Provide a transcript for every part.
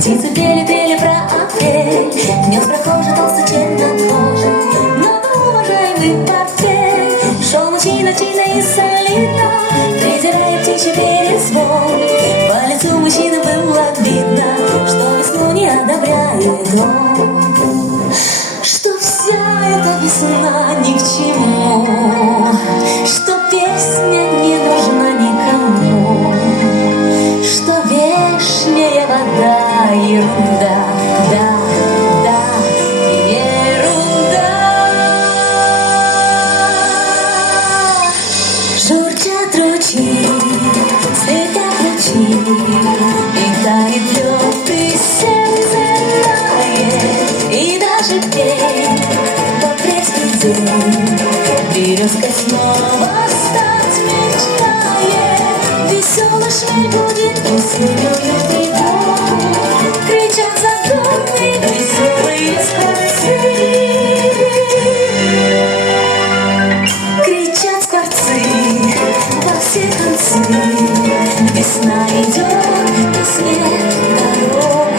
Птицы пели про апрель, нес прохожий толстячок на коже, многоуважаемый портфель. Шел мужчина чинно и солидно, презирая птичий перезвон. По лицу мужчины было видно, что весну не одобряет он, что вся эта весна ни к чему, что песня не нужна никому, что вешняя вода ерунда, да, ерунда. Журчат ручьи, светят лучи, и тает лед, и сердце тает, и даже петь в апрельский день березка снова стать мечтает. Веселый шмель будет осенью тревогу, кричат задорные веселые скворцы, кричат скворцы во все концы. Весна идет по снег дорогу.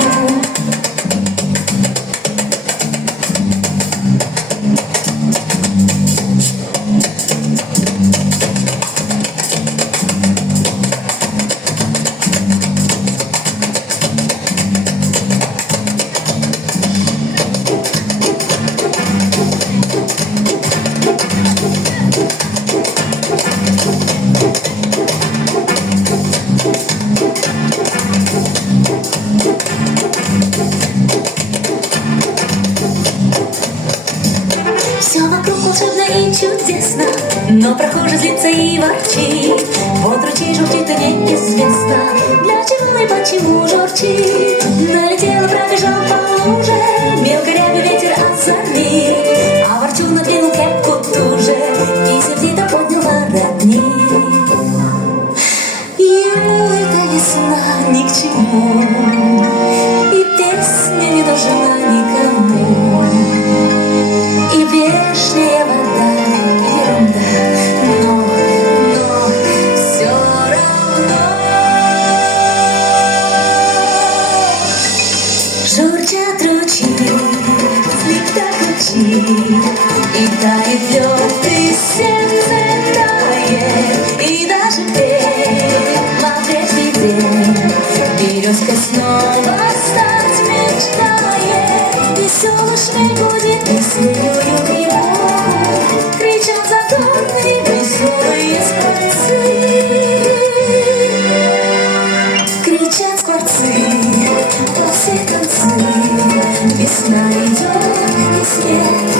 Все вокруг волшебно и чудесно, но прохожий злится и ворчит. Вот ручей журчит и неизвестно, для чего и почему журчит. Налетел и пробежал по луже, мелко рябью ветер озарит, а ворчун надвинул кепку туже и сердито поднял воротник. Ему эта весна ни к чему, и песня не нужна никому, и вешняя вода ерунда, но все равно. Журчат ручьи, слетят лучи, и тает лед, и сердце тает, и даже петь в апрельский день березка снова стать мечтает. Веселый шмель будет веселую тревогу, кричат задорные веселые скворцы, кричат скворцы во все концы. Весна идет, и снег